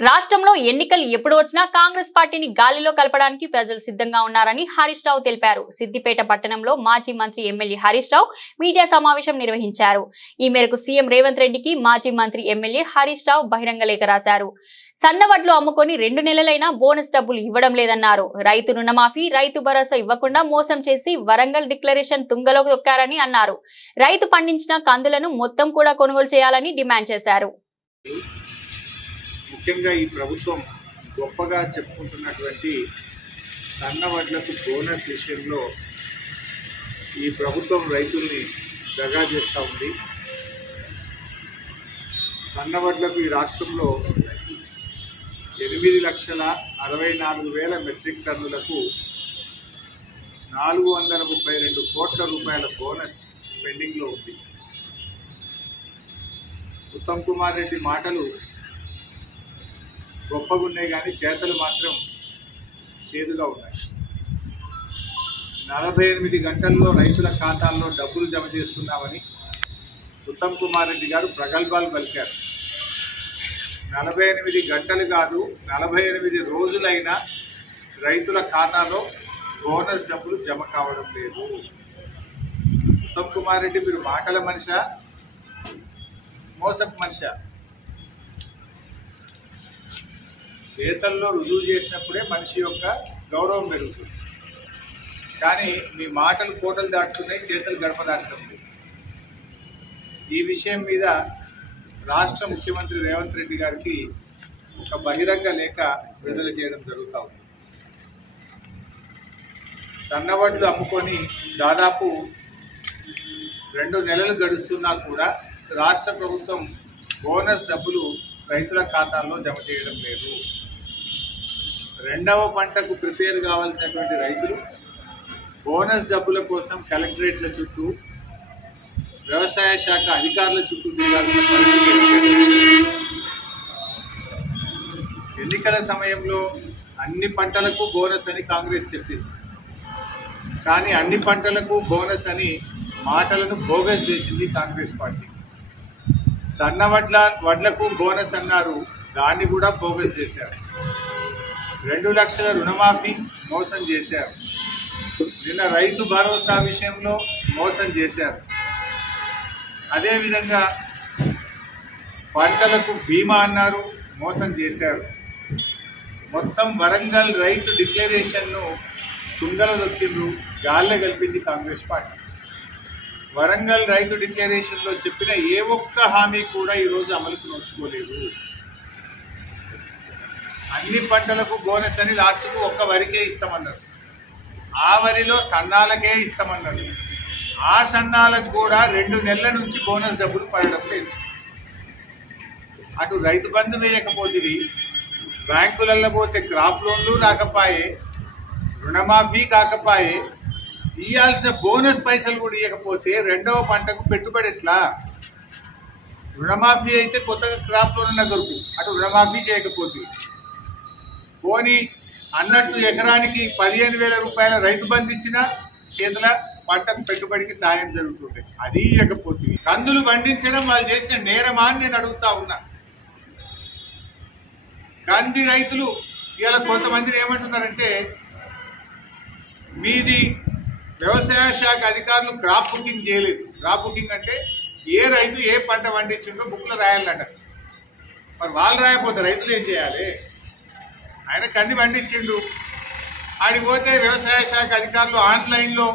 రాష్ట్రంలో ఎన్నికలు ఎప్పుడు వచ్చినా కాంగ్రెస్ పార్టీని గాలిలో కలపడానికి ప్రజలు సిద్ధంగా ఉన్నారని హరీష్ రావు తెలిపారు. సిద్దిపేట పట్టణంలో మాజీ మంత్రి ఎమ్మెల్యే హరీష్ రావు మీడియా సమావేశం నిర్వహించారు. ఈ మేరకు సీఎం రేవంత్ రెడ్డికి మాజీ మంత్రి ఎమ్మెల్యే హరీష్ రావు బహిరంగ లేఖ రాశారు. సన్నవడ్లు అమ్ముకొని 2 నెలలైనా బోనస్ డబ్బులు ఇవ్వడం లేదన్నారు. రైతు రుణమాఫీ, రైతు భరోసా ఇవ్వకుండా మోసం చేసి వరంగల్ డిక్లరేషన్ తుంగలో తొక్కారని అన్నారు. రైతు పండించిన కందులను మొత్తం కూడా కొనుగోలు చేయాలని డిమాండ్ చేశారు. ముఖ్యంగా ఈ ప్రభుత్వం గొప్పగా చెప్పుకుంటున్నటువంటి సన్నవడ్లకు బోనస్ విషయంలో ఈ ప్రభుత్వం రైతుల్ని దగా చేస్తూ ఉంది. సన్నవడ్లకు ఈ రాష్ట్రంలో 8,64,000 మెట్రిక్ టన్నులకు 432 కోట్ల రూపాయల బోనస్ పెండింగ్లో ఉంది. ఉత్తమ్ కుమార్ రెడ్డి మాటలు గొప్పగా ఉన్నాయి కానీ చేతలు మాత్రం చేదుగా ఉన్నాయి. 48 గంటల్లో రైతుల ఖాతాల్లో డబ్బులు జమ చేస్తున్నామని ఉత్తమ్ కుమార్ రెడ్డి గారు ప్రగల్భాలు పలికారు. 48 గంటలు కాదు, 48 రోజులైనా రైతుల ఖాతాలో బోనస్ డబ్బులు జమ కావడం లేదు. ఉత్తమ్ కుమార్ రెడ్డి, మీరు మాటల మనిషా, మోసపు మనిషా? చేతల్లో రుజువు చేసినప్పుడే మనిషి యొక్క గౌరవం పెరుగుతుంది. కానీ మీ మాటలు కోటలు దాటుతున్నాయి, చేతలు గడప దాటడం లేదు. ఈ విషయం మీద రాష్ట్ర ముఖ్యమంత్రి రేవంత్ రెడ్డి గారికి ఒక బహిరంగ లేఖ విడుదల చేయడం జరుగుతూ ఉంది. సన్నవడ్లు అమ్ముకొని దాదాపు 2 నెలలు గడుస్తున్నా కూడా రాష్ట్ర ప్రభుత్వం బోనస్ డబ్బులు రైతుల ఖాతాల్లో జమ చేయడం లేదు. 2వ పంటకు ప్రిపేర్ కావాల్సినటువంటి రైతులు బోనస్ డబ్బుల కోసం కలెక్టరేట్ల చుట్టూ, వ్యవసాయ శాఖ అధికారుల చుట్టూ తిరగాల్సిన పరిస్థితి. ఎన్నికల సమయంలో అన్ని పంటలకు బోనస్ అని కాంగ్రెస్ చెప్పింది. కానీ అన్ని పంటలకు బోనస్ అని మాటలను బోగస్ చేసింది కాంగ్రెస్ పార్టీ. వడ్లకు బోనస్ అన్నారు, దాన్ని కూడా బోగస్ చేశారు. 2 లక్షల రుణమాఫీ మోసం చేశారు. నిన్న రైతు భరోసా విషయంలో మోసం చేశారు. అదేవిధంగా పంటలకు బీమా అన్నారు, మోసం చేశారు. మొత్తం వరంగల్ రైతు డిక్లరేషన్ను తుంగలో దొక్కిండ్రు, గాల్లో కలిపింది కాంగ్రెస్ పార్టీ. వరంగల్ రైతు డిక్లరేషన్లో చెప్పిన ఏ ఒక్క హామీ కూడా ఈరోజు అమలుకు నోచుకోలేదు. అన్ని పంటలకు బోనస్ అని లాస్ట్కు ఒక్క వరికే ఇస్తామన్నారు. ఆ వరిలో సన్నాలకే ఇస్తామన్నారు. ఆ సన్నాలకు కూడా 2 నెలల నుంచి బోనస్ డబ్బులు పడడం లేదు. అటు రైతు బంధు వేయకపోతే, బ్యాంకులలో పోతే క్రాప్ లోన్లు రాకపాయే, రుణమాఫీ కాకపాయే, ఇవ్వాల్సిన బోనస్ పైసలు కూడా ఇవ్వకపోతే 2వ పంటకు పెట్టుబడి ఎట్లా? రుణమాఫీ అయితే కొత్తగా క్రాప్ లోన్ దొరుకు, అటు రుణమాఫీ చేయకపోతే పోనీ అన్నట్టు ఎకరానికి 15,000 రూపాయల రైతు బంధు ఇచ్చినా చేతుల పంటకు పెట్టుబడికి సాయం జరుగుతుంది. అది ఇవ్వకపోతే కందులు పండించడం వాళ్ళు చేసిన నేరమా అని నేను అడుగుతా ఉన్నా. కంది రైతులు ఇలా కొంతమందిని ఏమంటున్నారంటే, మీది వ్యవసాయ శాఖ అధికారులు క్రాప్ బుకింగ్ చేయలేదు. క్రాప్ బుకింగ్ అంటే ఏ రైతు ఏ పంట పండించిందో బుక్లో రాయాలన్నట. మరి వాళ్ళు రాయకపోతే రైతులు ఏం చేయాలి? ఆయన కంది పండించిండు, ఆడికి పోతే వ్యవసాయ శాఖ అధికారులు ఆన్లైన్లో